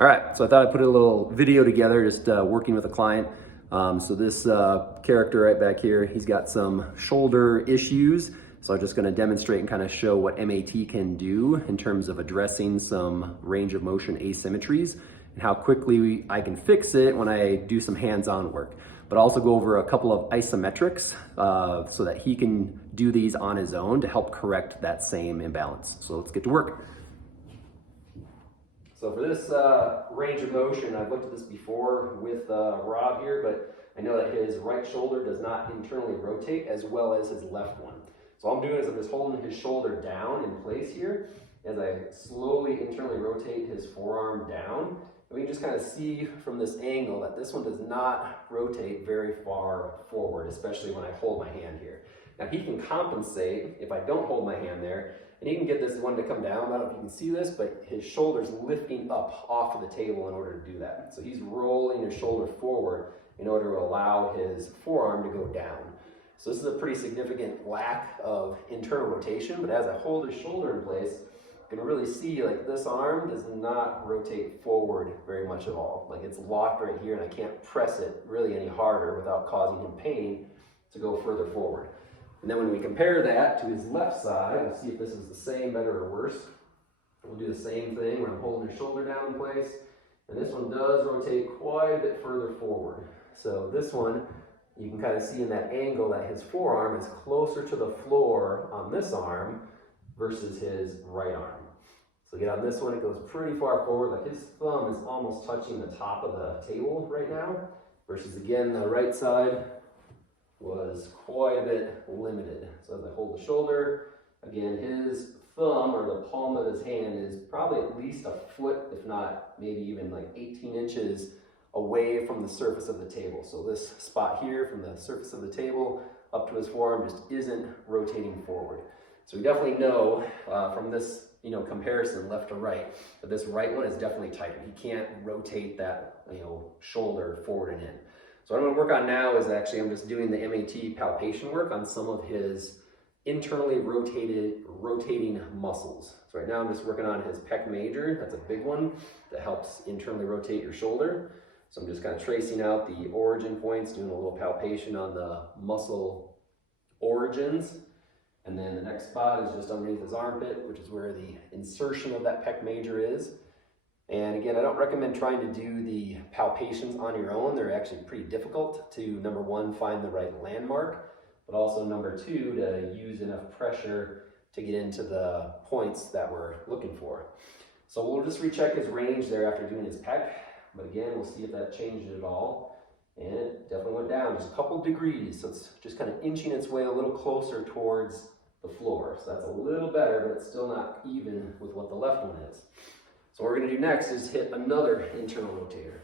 All right, so I thought I'd put a little video together, just working with a client. So this character right back here, he's got some shoulder issues. So I'm just gonna demonstrate and kind of show what MAT can do in terms of addressing some range of motion asymmetries and how quickly I can fix it when I do some hands-on work. But also go over a couple of isometrics so that he can do these on his own to help correct that same imbalance. So let's get to work. So for this range of motion, I've looked at this before with Rob here, but I know that his right shoulder does not internally rotate as well as his left one. So all I'm doing is I'm just holding his shoulder down in place here as I slowly internally rotate his forearm down. And we can just kind of see from this angle that this one does not rotate very far forward, especially when I hold my hand here. Now he can compensate if I don't hold my hand there, and he can get this one to come down. I don't know if you can see this, but his shoulder's lifting up off of the table in order to do that. So he's rolling his shoulder forward in order to allow his forearm to go down. So this is a pretty significant lack of internal rotation, but as I hold his shoulder in place, you can really see like this arm does not rotate forward very much at all. Like it's locked right here and I can't press it really any harder without causing him pain to go further forward. And then when we compare that to his left side, we'll see if this is the same, better, or worse. We'll do the same thing where I'm holding his shoulder down in place. And this one does rotate quite a bit further forward. So this one, you can kind of see in that angle that his forearm is closer to the floor on this arm versus his right arm. So again, on this one, it goes pretty far forward. Like his thumb is almost touching the top of the table right now. Versus again, the right side was quite a bit limited. So as I hold the shoulder, again, his thumb or the palm of his hand is probably at least a foot, if not maybe even like 18 inches away from the surface of the table. So this spot here from the surface of the table up to his forearm just isn't rotating forward. So we definitely know from this comparison left to right, that this right one is definitely tighter. He can't rotate that shoulder forward and in. So what I'm going to work on now is actually I'm just doing the MAT palpation work on some of his internally rotating muscles. So right now I'm just working on his pec major. That's a big one that helps internally rotate your shoulder. So I'm just kind of tracing out the origin points, doing a little palpation on the muscle origins. And then the next spot is just underneath his armpit, which is where the insertion of that pec major is. And again, I don't recommend trying to do the palpations on your own. They're actually pretty difficult to, number one, find the right landmark, but also number two, to use enough pressure to get into the points that we're looking for. So we'll just recheck his range there after doing his pec, but again, we'll see if that changed at all. And it definitely went down just a couple degrees, so it's just kind of inching its way a little closer towards the floor. So that's a little better, but it's still not even with what the left one is. So what we're going to do next is hit another internal rotator.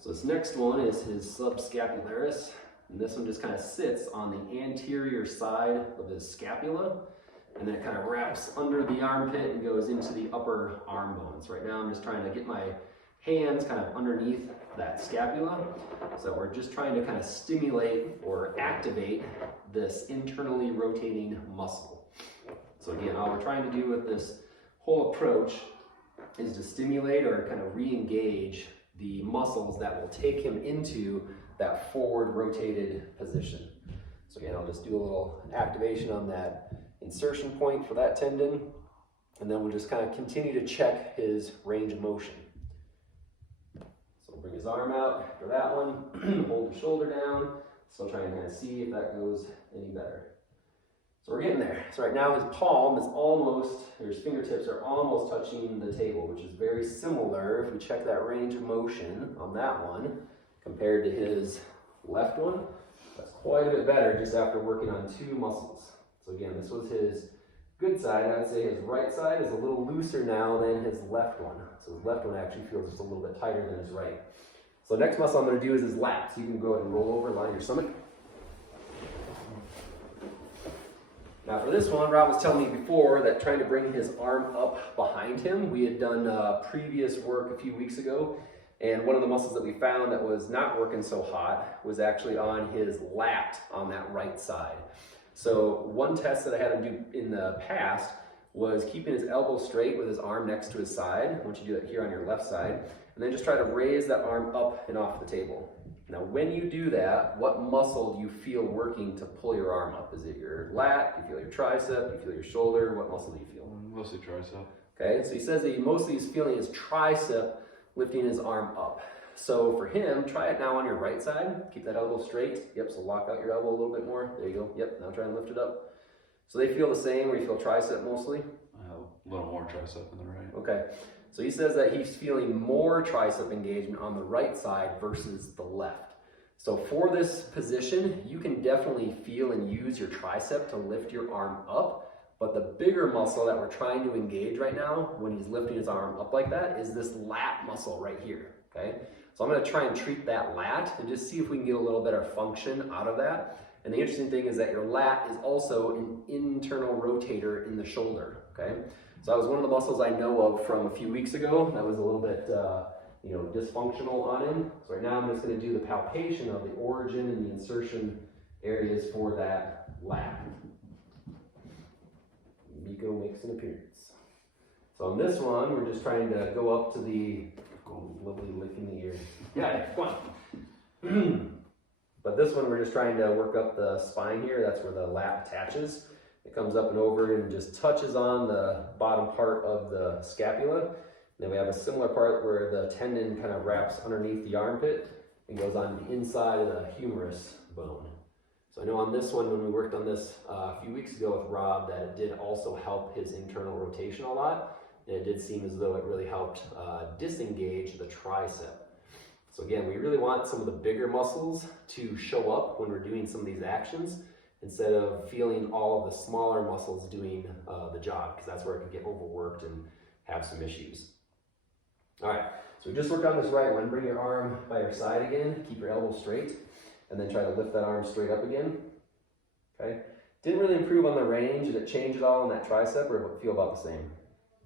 So this next one is his Subscapularis, and this one just kind of sits on the anterior side of his scapula, and then it kind of wraps under the armpit and goes into the upper arm bones. Right now I'm just trying to get my hands kind of underneath that scapula. So we're just trying to kind of stimulate or activate this internally rotating muscle. So again, all we're trying to do with this whole approach is to stimulate or kind of re-engage the muscles that will take him into that forward rotated position. So again, I'll just do a little activation on that insertion point for that tendon, and then we'll just kind of continue to check his range of motion. So bring his arm out after that one, hold the shoulder down, still trying to kind of see if that goes any better. So we're getting there. So right now his palm is almost, or his fingertips are almost touching the table, which is very similar if we check that range of motion on that one compared to his left one. That's quite a bit better just after working on two muscles. So again, this was his good side. I'd say his right side is a little looser now than his left one. So his left one actually feels just a little bit tighter than his right. So next muscle I'm going to do is his lats. So you can go ahead and roll over, line your stomach. Now for this one, Rob was telling me before that trying to bring his arm up behind him, we had done previous work a few weeks ago, and one of the muscles that we found that was not working so hot was actually on his lat on that right side. So one test that I had him do in the past was keeping his elbow straight with his arm next to his side. I want you to do that here on your left side. And then just try to raise that arm up and off the table. Now, when you do that, what muscle do you feel working to pull your arm up? Is it your lat? Do you feel your tricep? Do you feel your shoulder? What muscle do you feel? Mostly tricep. Okay, so he says that he mostly is feeling his tricep lifting his arm up. So for him, try it now on your right side. Keep that elbow straight. Yep, so lock out your elbow a little bit more. There you go. Yep, now try and lift it up. So they feel the same, where you feel tricep mostly? A little more tricep than the right. Okay, so he says that he's feeling more tricep engagement on the right side versus the left. So for this position, you can definitely feel and use your tricep to lift your arm up, but the bigger muscle that we're trying to engage right now when he's lifting his arm up like that is this lat muscle right here, okay? So I'm gonna try and treat that lat and just see if we can get a little better function out of that. And the interesting thing is that your lat is also an internal rotator in the shoulder, okay? So that was one of the muscles I know of from a few weeks ago. That was a little bit dysfunctional on him. So right now I'm just gonna do the palpation of the origin and the insertion areas for that lat. Miko makes an appearance. So on this one, we're just trying to go up to the, lovely licking the ear. Yeah, come on. But this one, we're just trying to work up the spine here. That's where the lat attaches. It comes up and over and just touches on the bottom part of the scapula. Then we have a similar part where the tendon kind of wraps underneath the armpit and goes on the inside of the humerus bone. So I know on this one, when we worked on this a few weeks ago with Rob, that it did also help his internal rotation a lot. And it did seem as though it really helped disengage the tricep. So again, we really want some of the bigger muscles to show up when we're doing some of these actions instead of feeling all of the smaller muscles doing the job, because that's where it can get overworked and have some issues. All right, so we just worked on this right one. Bring your arm by your side again, keep your elbow straight, and then try to lift that arm straight up again, okay? Didn't really improve on the range. Did it change at all on that tricep, or feel about the same?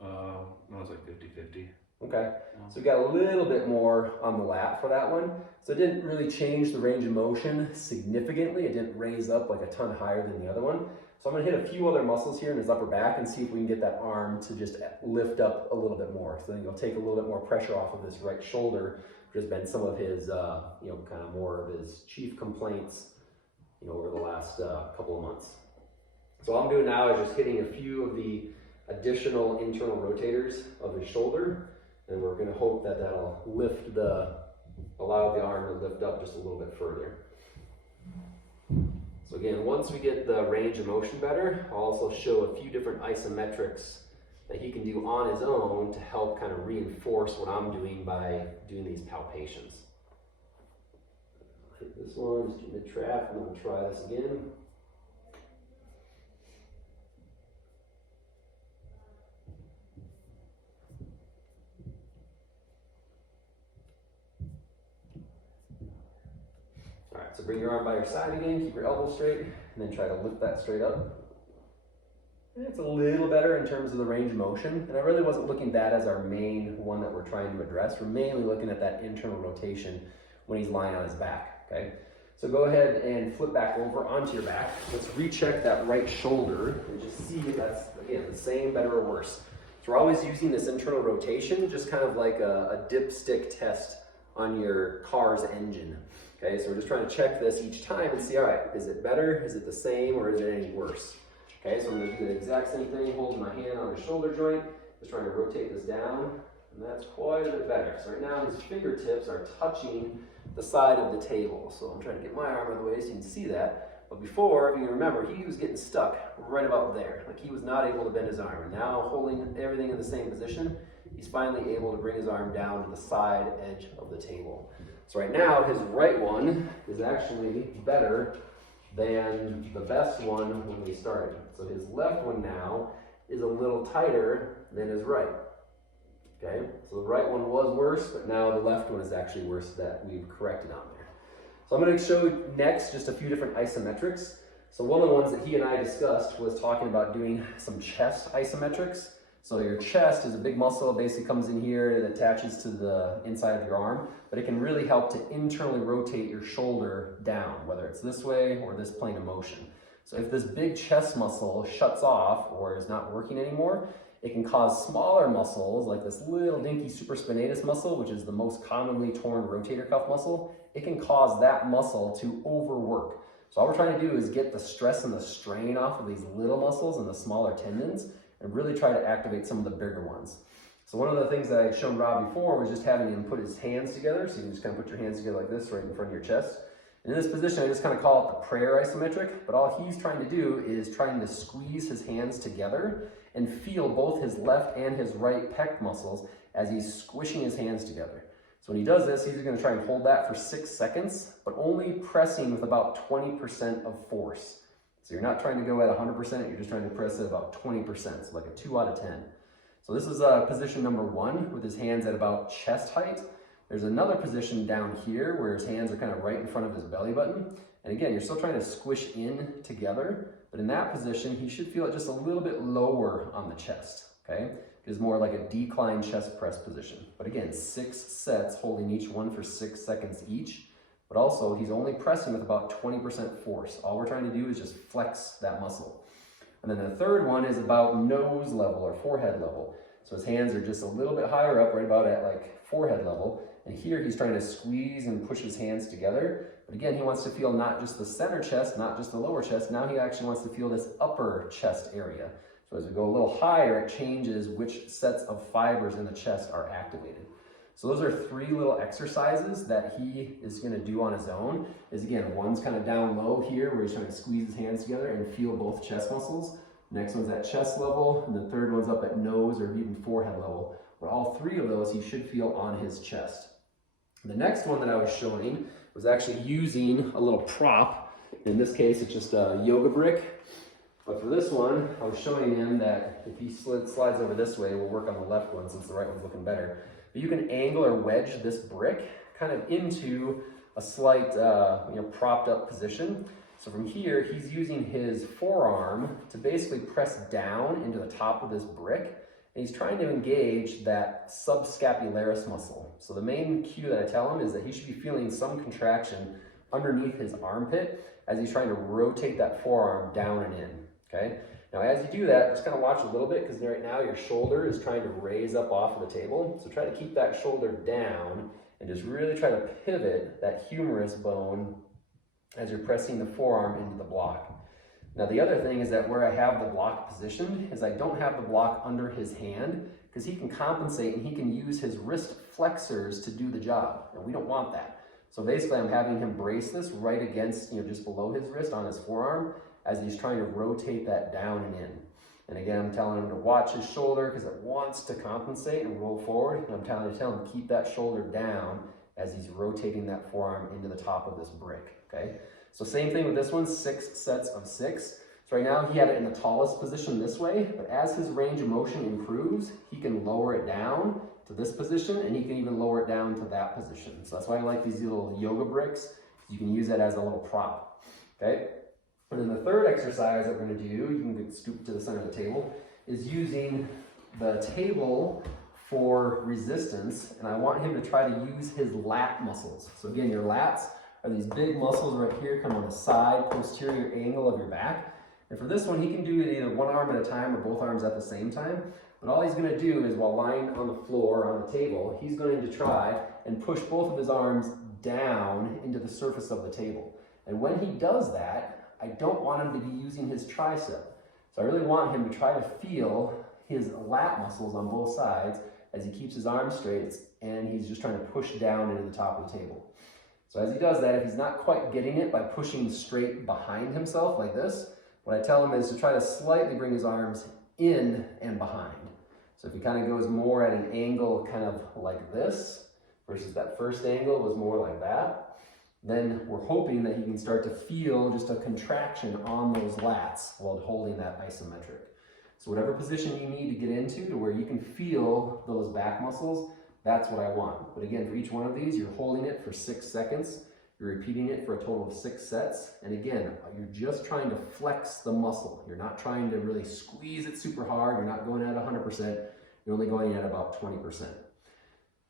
No, it's like 50-50. Okay, so we got a little bit more on the lat for that one. So it didn't really change the range of motion significantly. It didn't raise up like a ton higher than the other one. So I'm gonna hit a few other muscles here in his upper back and see if we can get that arm to just lift up a little bit more. So then you'll take a little bit more pressure off of this right shoulder, which has been some of his, kind of more of his chief complaints, over the last couple of months. So all I'm doing now is just hitting a few of the additional internal rotators of his shoulder. And we're going to hope that that'll allow the arm to lift up just a little bit further. So again, once we get the range of motion better, I'll also show a few different isometrics that he can do on his own to help kind of reinforce what I'm doing by doing these palpations. Hit this one, just do mid-trap, and then we'll try this again. So bring your arm by your side again, keep your elbow straight, and then try to lift that straight up. And it's a little better in terms of the range of motion, and I really wasn't looking at that as our main one that we're trying to address. We're mainly looking at that internal rotation when he's lying on his back, okay? So go ahead and flip back over onto your back. Let's recheck that right shoulder and just see if that's, again, the same, better, or worse. So we're always using this internal rotation, just kind of like a dipstick test on your car's engine. Okay, so we're just trying to check this each time and see, all right, is it better, is it the same, or is it any worse? Okay, so I'm gonna do the exact same thing, holding my hand on the shoulder joint, just trying to rotate this down, and that's quite a bit better. So right now his fingertips are touching the side of the table. So I'm trying to get my arm out of the way so you can see that. But before, if you remember, he was getting stuck right about there. Like he was not able to bend his arm. And now holding everything in the same position, he's finally able to bring his arm down to the side edge of the table. So right now, his right one is actually better than the best one when we started. So his left one now is a little tighter than his right. Okay, so the right one was worse, but now the left one is actually worse that we've corrected on there. So I'm going to show next just a few different isometrics. So one of the ones that he and I discussed was talking about doing some chest isometrics. So your chest is a big muscle, it basically comes in here, it attaches to the inside of your arm, but it can really help to internally rotate your shoulder down, whether it's this way or this plane of motion. So if this big chest muscle shuts off or is not working anymore, it can cause smaller muscles like this little dinky supraspinatus muscle, which is the most commonly torn rotator cuff muscle. It can cause that muscle to overwork. So all we're trying to do is get the stress and the strain off of these little muscles and the smaller tendons and really try to activate some of the bigger ones. So one of the things that I had shown Rob before was just having him put his hands together. So you can just kind of put your hands together like this right in front of your chest. And in this position, I just kind of call it the prayer isometric, but all he's trying to do is trying to squeeze his hands together and feel both his left and his right pec muscles as he's squishing his hands together. So when he does this, he's going to try and hold that for 6 seconds, but only pressing with about 20% of force. So you're not trying to go at 100%, you're just trying to press at about 20%, so like a 2 out of 10. So this is position number 1 with his hands at about chest height. There's another position down here where his hands are kind of right in front of his belly button. And again, you're still trying to squish in together, but in that position, he should feel it just a little bit lower on the chest, okay? It is more like a decline chest press position. But again, 6 sets, holding each one for 6 seconds each. But also, he's only pressing with about 20% force. All we're trying to do is just flex that muscle. And then the third one is about nose level or forehead level. So his hands are just a little bit higher up, right about at like forehead level. And here he's trying to squeeze and push his hands together. But again, he wants to feel not just the center chest, not just the lower chest. Now he actually wants to feel this upper chest area. So as we go a little higher, it changes which sets of fibers in the chest are activated. So those are 3 little exercises that he is going to do on his own. Is again, one's kind of down low here where he's trying to squeeze his hands together and feel both chest muscles. Next one's at chest level, and the third one's up at nose or even forehead level. But all 3 of those he should feel on his chest. The next one that I was showing was actually using a little prop. In this case, it's just a yoga brick. But for this one, I was showing him that if he slides over this way, we'll work on the left one since the right one's looking better. But you can angle or wedge this brick kind of into a slight, propped up position. So from here, he's using his forearm to basically press down into the top of this brick. And he's trying to engage that subscapularis muscle. So the main cue that I tell him is that he should be feeling some contraction underneath his armpit as he's trying to rotate that forearm down and in, okay? Now as you do that, just kind of watch a little bit because right now your shoulder is trying to raise up off of the table. So try to keep that shoulder down and just really try to pivot that humerus bone as you're pressing the forearm into the block. Now the other thing is that where I have the block positioned is I don't have the block under his hand because he can compensate and he can use his wrist flexors to do the job. And we don't want that. So basically I'm having him brace this right against, just below his wrist on his forearm as he's trying to rotate that down and in. And again, I'm telling him to watch his shoulder because it wants to compensate and roll forward. And I'm telling him to keep that shoulder down as he's rotating that forearm into the top of this brick, okay? So same thing with this one, 6 sets of 6. So right now he had it in the tallest position this way, but as his range of motion improves, he can lower it down to this position and he can even lower it down to that position. So that's why I like these little yoga bricks. You can use that as a little prop, okay? And then the third exercise that we're gonna do, you can scoop to the center of the table, is using the table for resistance, and I want him to try to use his lat muscles. So again, your lats are these big muscles right here, come on the side, posterior angle of your back. And for this one, he can do it either one arm at a time or both arms at the same time. But all he's going to do is while lying on the floor on the table, he's going to try and push both of his arms down into the surface of the table. And when he does that, I don't want him to be using his tricep. So I really want him to try to feel his lat muscles on both sides as he keeps his arms straight and he's just trying to push down into the top of the table. So as he does that, if he's not quite getting it by pushing straight behind himself like this, what I tell him is to try to slightly bring his arms in and behind. So if he kind of goes more at an angle kind of like this versus that first angle was more like that, then we're hoping that he can start to feel just a contraction on those lats while holding that isometric. So whatever position you need to get into to where you can feel those back muscles, that's what I want. But again, for each one of these, you're holding it for 6 seconds. You're repeating it for a total of 6 sets. And again, you're just trying to flex the muscle. You're not trying to really squeeze it super hard. You're not going at 100%. You're only going at about 20%.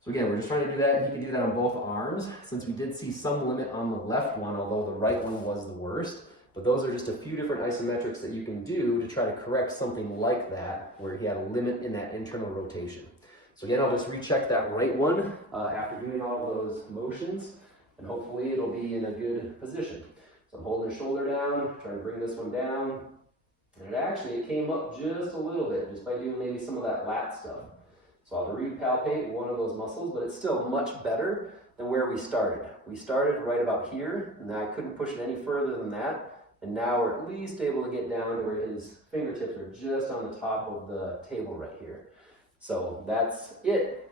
So again, we're just trying to do that. He can do that on both arms. Since we did see some limit on the left one, although the right one was the worst. But those are just a few different isometrics that you can do to try to correct something like that, where he had a limit in that internal rotation. So again, I'll just recheck that right one after doing all of those motions, and hopefully it'll be in a good position. So I'm holding his shoulder down, trying to bring this one down, and it came up just a little bit, just by doing maybe some of that lat stuff. So I'll repalpate one of those muscles, but it's still much better than where we started. We started right about here, and I couldn't push it any further than that. And now we're at least able to get down to where his fingertips are just on the top of the table right here. So that's it.